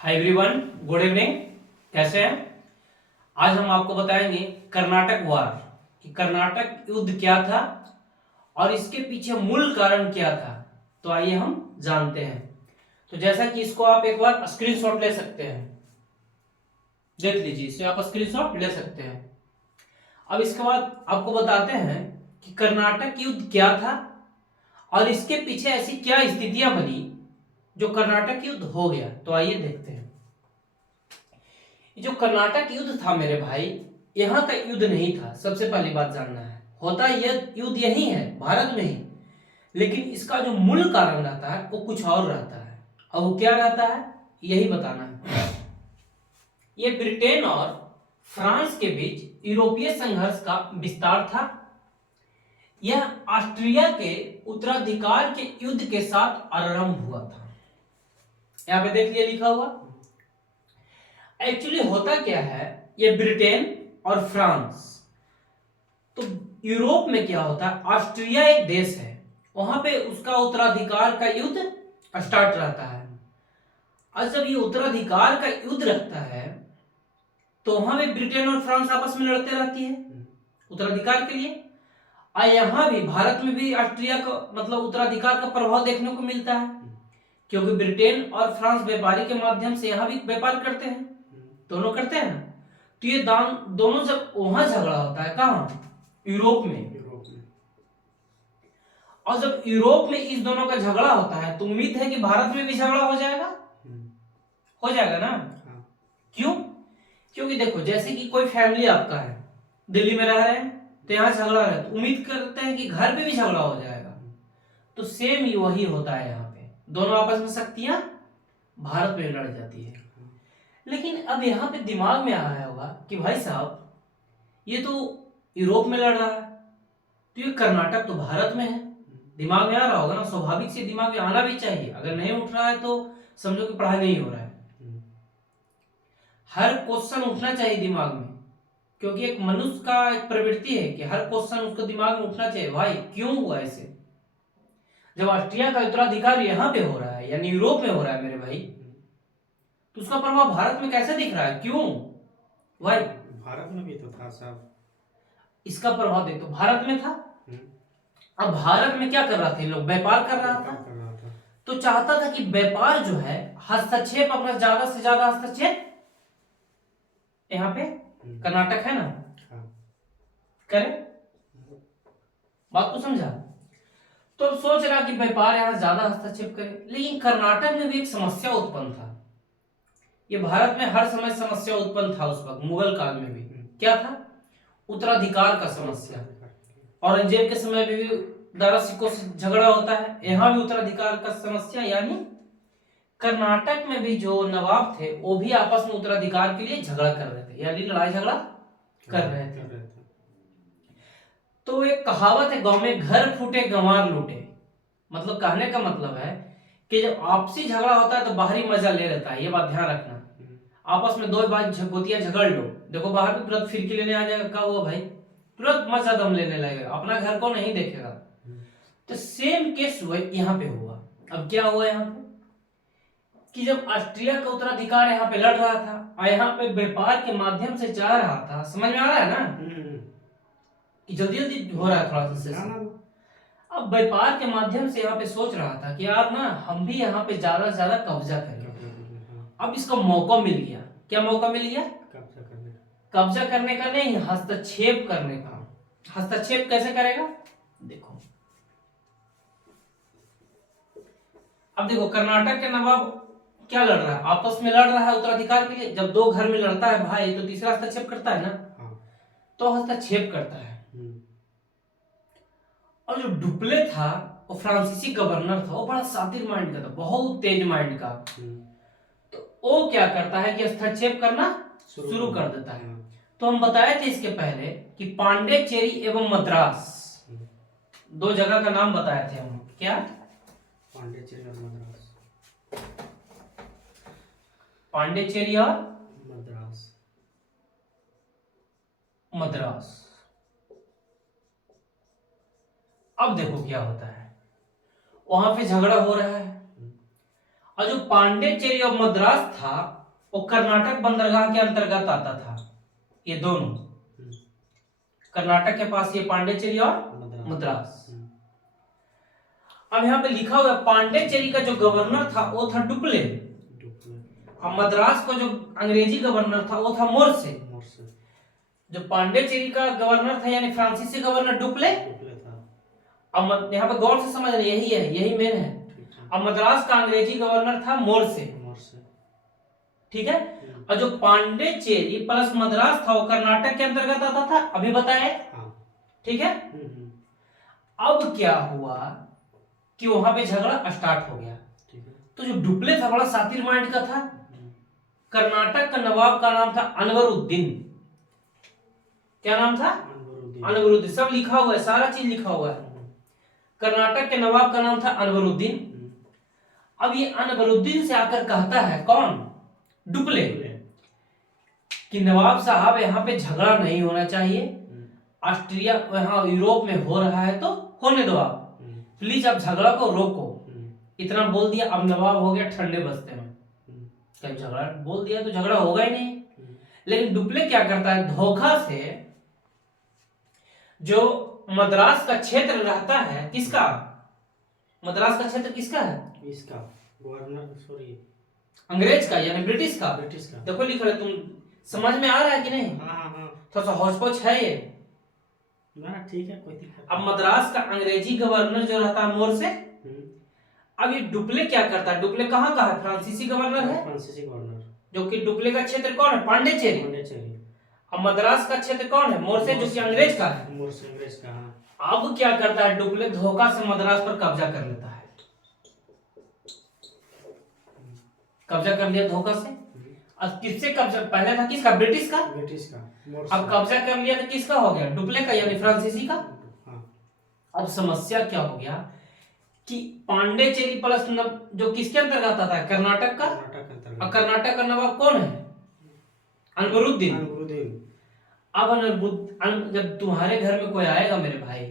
Hi everyone, good evening. कैसे हैं? आज हम आपको बताएंगे कर्नाटक वार कि कर्नाटक युद्ध क्या था और इसके पीछे मूल कारण क्या था। तो आइए हम जानते हैं। तो जैसा कि इसको आप एक बार स्क्रीनशॉट ले सकते हैं, देख लीजिए, इसे आप स्क्रीनशॉट ले सकते हैं। अब इसके बाद आपको बताते हैं कि कर्नाटक युद्ध क्या था और इसके पीछे ऐसी क्या स्थितियां बनी जो कर्नाटक युद्ध हो गया। तो आइए देखते हैं। जो कर्नाटक युद्ध था मेरे भाई, यहाँ का युद्ध नहीं था। सबसे पहली बात जानना है, होता यह युद्ध यही है भारत में ही, लेकिन इसका जो मूल कारण रहता है वो कुछ और रहता है। अब वो क्या रहता है यही बताना है। ये ब्रिटेन और फ्रांस के बीच यूरोपीय संघर्ष का विस्तार था। यह ऑस्ट्रिया के उत्तराधिकार के युद्ध के साथ आरंभ हुआ था। यहाँ पे देख लिया लिखा हुआ। एक्चुअली होता क्या है, ये ब्रिटेन और फ्रांस, तो यूरोप में क्या होता है, ऑस्ट्रिया एक देश है, वहां पे उसका उत्तराधिकार का युद्ध स्टार्ट रहता है। और जब ये उत्तराधिकार का युद्ध रहता है तो वहां पे ब्रिटेन और फ्रांस आपस में लड़ते रहती है उत्तराधिकार के लिए। और यहां भी भारत में भी ऑस्ट्रिया का मतलब उत्तराधिकार का प्रभाव देखने को मिलता है, क्योंकि ब्रिटेन और फ्रांस व्यापारी के माध्यम से यहाँ भी व्यापार करते हैं, दोनों करते हैं ना। तो ये दान दोनों जब वहां झगड़ा होता है, कहाँ, यूरोप में। और जब यूरोप में इस दोनों का झगड़ा होता है तो उम्मीद है कि भारत में भी झगड़ा हो जाएगा, हो जाएगा ना। क्यों? क्योंकि देखो, जैसे कि कोई फैमिली आपका है, दिल्ली में रह रहे हैं तो यहाँ झगड़ा है, तो उम्मीद करते हैं कि घर पे भी झगड़ा हो जाएगा। तो सेम ही वही होता है, यहाँ पे दोनों आपस में शक्तियां भारत में लड़ जाती है। लेकिन अब यहाँ पे दिमाग में आया होगा कि भाई साहब, ये तो यूरोप में लड़ रहा है, तो ये कर्नाटक तो भारत में है। दिमाग में आ रहा होगा ना, स्वाभाविक से दिमाग में आना भी चाहिए। अगर नहीं उठ रहा है तो समझो कि पढ़ाई नहीं हो रहा है। हर क्वेश्चन उठना चाहिए दिमाग में, क्योंकि एक मनुष्य का एक प्रवृत्ति है कि हर क्वेश्चन उसको दिमाग में उठना चाहिए। भाई क्यों हुआ ऐसे? जब ऑस्ट्रिया का उत्तराधिकार यहाँ पे हो रहा है यानी यूरोप में हो रहा है मेरे भाई, तो उसका प्रभाव भारत में कैसे दिख रहा है? क्यों भाई? भारत में भी तो था साहब। इसका प्रभाव देखो, भारत में था। अब भारत में क्या कर रहा था, लोग व्यापार कर रहा था, तो चाहता था कि व्यापार जो है, हस्तक्षेप, अपना ज्यादा से ज्यादा हस्तक्षेप यहाँ पे कर्नाटक है ना करे। बात को समझा? तो अब सोच रहा कि व्यापार यहाँ ज्यादा हस्तक्षेप करे, लेकिन कर्नाटक में भी एक समस्या उत्पन्न था। ये भारत में हर समय समस्या उत्पन्न था उस वक्त, मुगल काल में भी। क्या था? उत्तराधिकार का समस्या। औरंगजेब के समय में भी दारा सिक्कों से झगड़ा होता है, यहाँ भी उत्तराधिकार का समस्या। यानी कर्नाटक में भी जो नवाब थे वो भी आपस में उत्तराधिकार के लिए झगड़ा कर रहे थे, यानी लड़ाई झगड़ा कर रहे थे। तो एक कहावत है गांव में, घर फूटे गंवार लूटे। मतलब कहने का मतलब है कि जब आपसी झगड़ा होता है तो बाहरी मजा ले लेता है, ये बात ध्यान रखना। आपस में दो बार गोतियां झगड़ लो, देखो बाहर में तुरंत फिरकी लेने आ जाएगा, क्या हुआ भाई, तुरंत मजा दम लेने लगेगा, अपना घर को नहीं देखेगा। तो सेम केस हुआ यहाँ पे हुआ। अब क्या हुआ यहाँ पे कि जब ऑस्ट्रिया का उत्तराधिकार यहाँ पे लड़ रहा था और यहाँ पे व्यापार के माध्यम से जा रहा था, समझ में आ रहा है ना कि जल्दी जल्दी हो रहा है थोड़ा सा। अब व्यापार के माध्यम से यहाँ पे सोच रहा था कि यार ना, हम भी यहाँ पे ज्यादा से ज्यादा कब्जा करेंगे। अब इसको मौका मिल गया। क्या मौका मिल गया? कब्जा करने का नहीं, हस्तक्षेप करने का। हस्तक्षेप कैसे करेगा? देखो, अब देखो, कर्नाटक के नवाब क्या लड़ रहा है, आपस में लड़ रहा है उत्तराधिकार के लिए। जब दो घर में लड़ता है भाई तो तीसरा हस्तक्षेप करता है ना, तो हस्तक्षेप करता है। और जो डुप्ले था वो फ्रांसीसी गवर्नर था, वो बड़ा शातिर माइंड का था, बहुत तेज माइंड का। तो वो क्या करता है कि हस्तक्षेप करना शुरू कर देता है। तो हम बताए थे इसके पहले कि पांडेचेरी एवं मद्रास, दो जगह का नाम बताए थे हम। क्या? पांडेचेरी और मद्रास। पांडेचेरी और मद्रास। मद्रास। अब देखो क्या होता है, वहां पे झगड़ा हो रहा है और जो पांडिचेरी और मद्रास था वो कर्नाटक बंदरगाह के अंतर्गत आता था। ये दोनों हम्म, कर्नाटक के पास ये पांडिचेरी और मद्रास। मद्रास। अब यहाँ पे लिखा हुआ है पांडिचेरी का जो गवर्नर था वो था डुप्ले, डुप्ले, और मद्रास को जो अंग्रेजी गवर्नर था वो था मोर्से। मोर्से, जो पांडिचेरी का गवर्नर था यानी फ्रांसीसी गवर्नर डुप्ले। डुप्ले था। अब यहाँ पे गौर से समझ रहे, यही है, यही मेन है। ठीक है। अब मद्रास का अंग्रेजी गवर्नर था मोर्से, मोर्से। ठीक है। और जो पांडिचेरी प्लस मद्रास था वो कर्नाटक के अंतर्गत आता था, अभी बताया, हाँ। ठीक है। अब क्या हुआ कि वहां पे झगड़ा स्टार्ट हो गया। ठीक है। तो जो डुप्ले था बड़ा शातिर माइंड का था। कर्नाटक का नवाब का नाम था अनवरुद्दीन। क्या नाम था? अनवरुद्दीन। अनवरुद्दीन। सब लिखा हुआ है, सारा चीज लिखा हुआ है। कर्नाटक के नवाब का नाम था अनवरुद्दीन। अब ये अनवरुद्दीन से आकर कहता है कौन? डुप्ले, कि नवाब साहब यहाँ पे झगड़ा नहीं होना चाहिए। ऑस्ट्रिया यहाँ यूरोप में हो रहा है तो होने दो आप, प्लीज आप झगड़ा को रोको। इतना बोल दिया। अब नवाब हो गया ठंडे बस्ते में, कहीं झगड़ा बोल दिया तो झगड़ा होगा ही नहीं। लेकिन डुप्ले क्या करता है, धोखा से जो मद्रास का क्षेत्र रहता है, किसका? मद्रास का क्षेत्र किसका है? इसका गवर्नर, सॉरी, अंग्रेज का यानी ब्रिटिश का। ब्रिटिश का। देखो लिख रहे, तुम समझ में आ रहा है कि नहीं? हाँ। थोड़ा सा हौच पौच है ये। ना ठीक है, कोई दिक्कत अब मद्रास का अंग्रेजी गवर्नर जो रहता है मोर्से। अब ये डुप्ले क्या करता है? डुप्ले कहाँ का है? फ्रांसीसी गवर्नर है। फ्रांसीसी गवर्नर। जो कि डुप्ले का क्षेत्र कौन है? पांडिचेरी। पांडिचेरी। अब मद्रास का क्षेत्र कौन है? मोर्से, जो कि अंग्रेज का है। मोर्से अंग्रेज का। हाँ। अब क्या करता है डुप्ले? धोखा से मद्रास पर कब्जा कर लेता है। कब्जा कर लिया धोखा से। अब किससे कब्जा? पहले था किसका? ब्रिटिश का। ब्रिटिश का। अब कब्जा कर लिया तो किसका हो गया? डुप्ले का यानी फ्रांसीसी का। हाँ। अब समस्या क्या हो गया कि पांडिचेरी प्लस जो किसके अंतर्गत आता है? कर्नाटक का। और कर्नाटक का नवाब कौन है? अनवरुद्दीन। अब जब तुम्हारे घर में कोई आएगा मेरे भाई,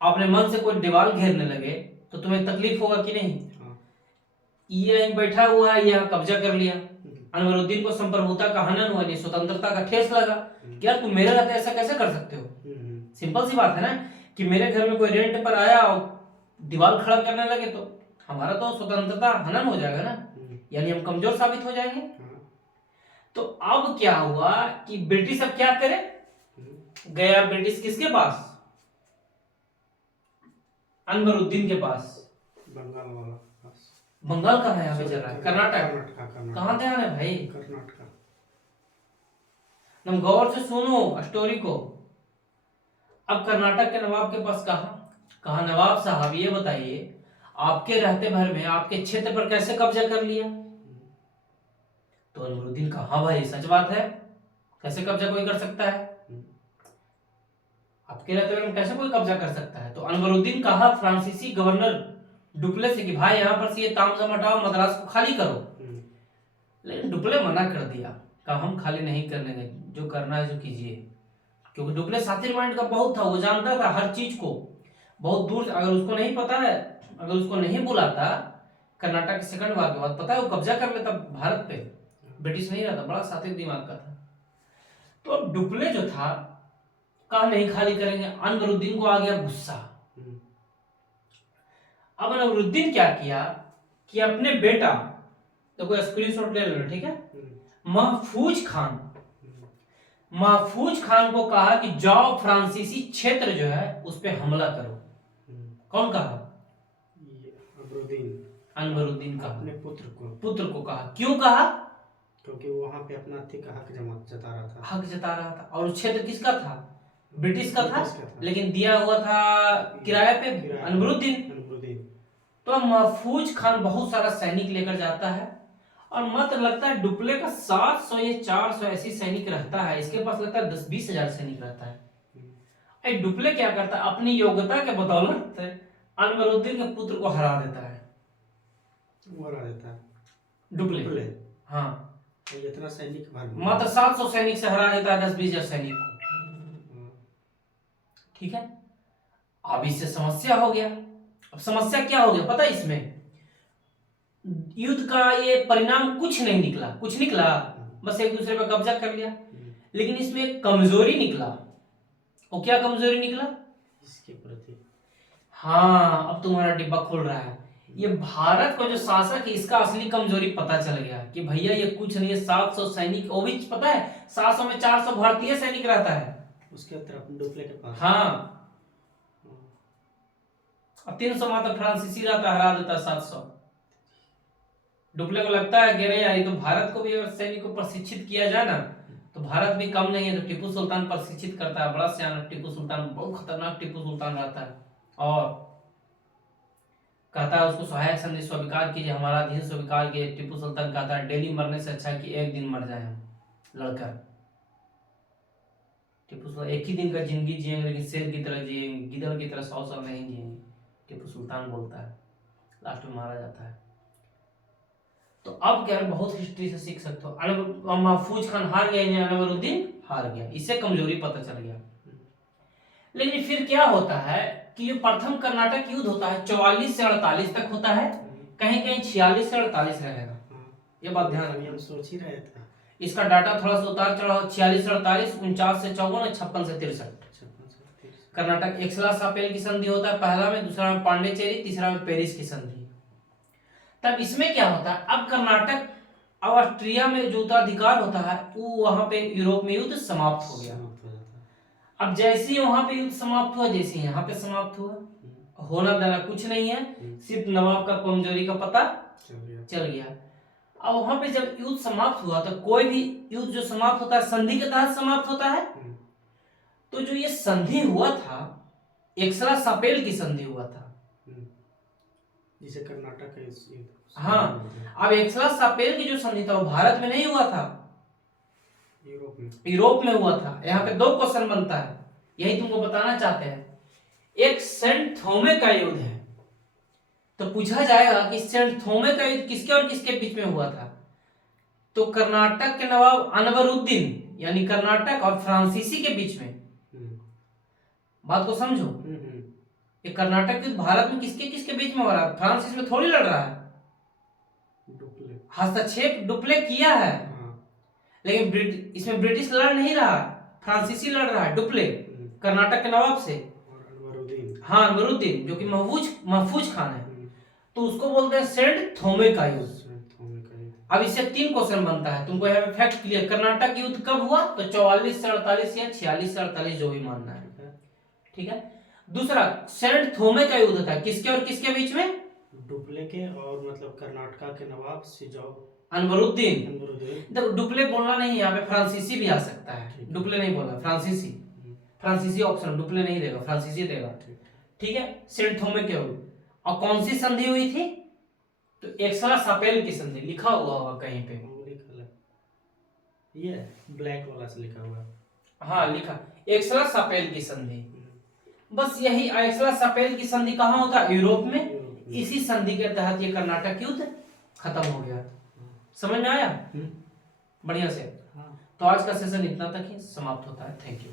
अपने मन से कोई दीवार घेरने लगे तो तुम्हें तकलीफ होगा कि नहीं? ये बैठा हुआ है, यहाँ कब्जा कर लिया। अनवरुद्दीन को संप्रभुता का हनन हुआ, स्वतंत्रता का ठेस लगा कि यार तुम मेरे रहते ऐसा कैसे कर सकते हो? सिंपल सी बात है ना, कि मेरे घर में कोई रेंट पर आया और दीवार खड़ा करने लगे तो हमारा तो स्वतंत्रता हनन हो जाएगा ना, यानी हम कमजोर साबित हो जाएंगे। तो अब क्या हुआ कि ब्रिटिश अब क्या करे, गया ब्रिटिश किसके पास? अनवरुद्दीन के पास। बंगाल वाला पास। बंगाल कहाँ है? यहाँ पे चल रहा है कर्नाटक। कहाँ ध्यान है भाई? कर्नाटक। तुम गौर से सुनो स्टोरी को। अब कर्नाटक के नवाब के पास कहा नवाब साहब ये बताइए, आपके रहते भर में आपके क्षेत्र पर कैसे कब्जा कर लिया? तो अनवरुद्दीन कहा हाँ भाई सच बात है, कैसे कब्जा कोई कर सकता है? आपके रहते भर में कैसे कोई कब्जा कर सकता है? तो अनवरुद्दीन कहा फ्रांसीसी गवर्नर डुप्ले से कि भाई यहाँ पर से ये तामझाम हटाओ, मद्रास को खाली करो। लेकिन डुप्ले मना कर दिया, कहा हम खाली नहीं करने देंगे, जो करना है जो कीजिए। क्योंकि डुप्ले शातिर माइंड का बहुत था, वो जानता था हर चीज को बहुत दूर। अगर उसको नहीं पता है, अगर उसको नहीं बुलाता कर्नाटक के सेकंड वार के बाद, पता है वो कब्जा कर लेता भारत पे, ब्रिटिश नहीं रहता। बड़ा शातिर दिमाग का था। तो डुप्ले जो था कहा नहीं खाली करेंगे। अनवरुद्दीन को आ गया गुस्सा। अब अनवरुद्दीन क्या किया कि अपने बेटा, तो कोई स्क्रीनशॉट ले लो ठीक है, महफूज खान को कहा कि जाओ फ्रांसीसी क्षेत्र जो है उस पे हमला करो। कौन कहा? अनवरुद्दीन कहा अपने पुत्र को कहा। क्यों कहा? क्योंकि वो वहां पे अपना हक जता रहा था। हक जता रहा था। और क्षेत्र किसका था? ब्रिटिश का था। लेकिन दिया हुआ था किराए पे अनवरुद्दीन। तो महफूज खान बहुत सारा सैनिक लेकर जाता है, और मत लगता है डुप्ले का 700 या 400 ऐसी सैनिक रहता है, इसके पास लगता है 10-20 हजार सैनिक रहता है। डुप्ले क्या करता है, अपनी योग्यता के बदौलत अनवरुद्दीन के पुत्र को हरा देता है। डुप्ले हाँ, इतना सैनिक मात्र 700 सैनिक से हरा देता है 10-20 हजार सैनिक को। ठीक है। अब इससे समस्या हो गया। अब समस्या क्या हो गया पता है इसमें? युद्ध का ये परिणाम कुछ नहीं निकला, कुछ निकला, बस एक दूसरे पर कब्जा कर लिया। लेकिन इसमें एक कमजोरी निकला। और क्या कमजोरी निकला? इसके प्रति हाँ, अब तुम्हारा डिब्बा खोल रहा है। ये भारत का जो शासक है इसका असली कमजोरी पता चल गया कि भैया ये कुछ नहीं है। 700 सैनिक, वो भी पता है 700 में 400 भारतीय सैनिक रहता है उसके तरफ डुप्ले के पास। हाँ, और 300 मात्र फ्रांसीसी रहता, हरा देता 700। डुप्ले को लगता है कि अरे यार ये तो भारत को भी अगर सैनिक को प्रशिक्षित किया जाए ना तो भारत भी कम नहीं है। तो टीपू सुल्तान प्रशिक्षित करता है, बड़ा सियाना टीपू सुल्तान, बहुत खतरनाक टीपू सुल्तान रहता है। और कहता है उसको सहायक संधि स्वीकार कीजिए, हमारा अधीन स्वीकार कीजिए। टीपू सुल्तान कहता है डेली मरने से अच्छा है कि एक दिन मर जाए हम लड़कर। टीपू सुल्तान एक ही दिन का जिंदगी जिएंगे, लेकिन शेर की तरह जिएंगे, गिदड़ की तरह 100 साल नहीं जिएंगे, टीपू सुल्तान बोलता है। लास्ट में मारा जाता है। तो अब क्या है, बहुत हिस्ट्री से सीख सकते हो। महफूज खान हार गया, अनवरुद्दीन हार गया, इससे कमजोरी पता चल गया। लेकिन फिर क्या होता है कि ये प्रथम कर्नाटक युद्ध होता है 44 से 48 तक होता है, कहीं कहीं 46 से 48 रहेगा। ये बात ध्यान रखिए, हम सोच ही रहे थे। इसका डाटा थोड़ा सा उतार चढ़ाव, 46 से 48, 49 से 54, 56 से 63। कर्नाटक एक्सला सापेल की संधि होता है पहला में, दूसरा में पांडिचेरी, तीसरा में पेरिस की संधि। तब इसमें क्या होता है, अब कर्नाटक अब ऑस्ट्रिया में जो उत्तराधिकार होता है वो वहां पे यूरोप में युद्ध समाप्त हो गया। अब जैसे ही वहां पे युद्ध समाप्त हुआ, जैसे यहाँ पे समाप्त हुआ, होना देना कुछ नहीं है, सिर्फ नवाब का कमजोरी का पता चल गया। अब वहां पे जब युद्ध समाप्त हुआ तो कोई भी युद्ध जो समाप्त होता है संधि के तहत समाप्त होता है। तो जो ये संधि हुआ था, एक्सला सापेल की संधि हुआ था, जिसे कर्नाटक का हाँ। अब एक्सला सापेल की जो संधि था वो भारत में नहीं हुआ था, यूरोप में हुआ था। यहाँ पे 2 क्वेश्चन बनता है, यही तुमको बताना चाहते हैं। एक सेंट थोमे का युद्ध है, तो पूछा जाएगा कि सेंट थोमे का युद्ध किसके और किसके बीच में हुआ था। तो कर्नाटक के नवाब अनवरुद्दीन यानी कर्नाटक और फ्रांसीसी के बीच में। बात को समझो, ये कर्नाटक युद्ध भारत में किसके किसके बीच में हो रहा है, फ्रांस इसमें थोड़ी लड़ रहा है। हस्तक्षेप डुप्ले किया है, लेकिन इसमें ब्रिटिश लड़ नहीं रहा, फ्रांसीसी लड़ रहा है, डुप्ले कर्नाटक के नवाब से। हाँ, अनवरुद्दीन जो कि महफूज खान है, तो उसको बोलते हैं सेंट थोमे का युद्ध। अब इससे 3 क्वेश्चन बनता है तुमको यहाँ पे फैक्ट क्लियर। कर्नाटक युद्ध कब हुआ, तो 44 से 48 या 46 से 48 जो भी मानना है, ठीक है। दूसरा सेंट थोमे का युद्ध था, किसके और किसके बीच में, डुप्ले के और मतलब कर्नाटका के नवाब अनवरुद्दीन। देखो डुप्ले बोलना नहीं है यहाँ पे, फ्रांसीसी भी आ सकता है, डुप्ले नहीं बोलना, फ्रांसीसी। फ्रांसीसी ऑप्शन, डुप्ले नहीं देगा, फ्रांसीसी देगा, ठीक है। सेंट थोमे के युद्ध। और कौन सी संधि हुई थी, तो एक्सला सापेल की संधि, लिखा हुआ होगा कहीं पे, ये ब्लैक वाला से लिखा हुआ, हाँ लिखा, एक्सला सापेल की संधि। बस यही एक्सला सापेल की संधि कहाँ होता है, यूरोप में। इसी संधि के तहत ये कर्नाटक युद्ध खत्म हो गया। समझ में आया बढ़िया से। तो आज का सेशन इतना तक ही समाप्त होता है। Thank you.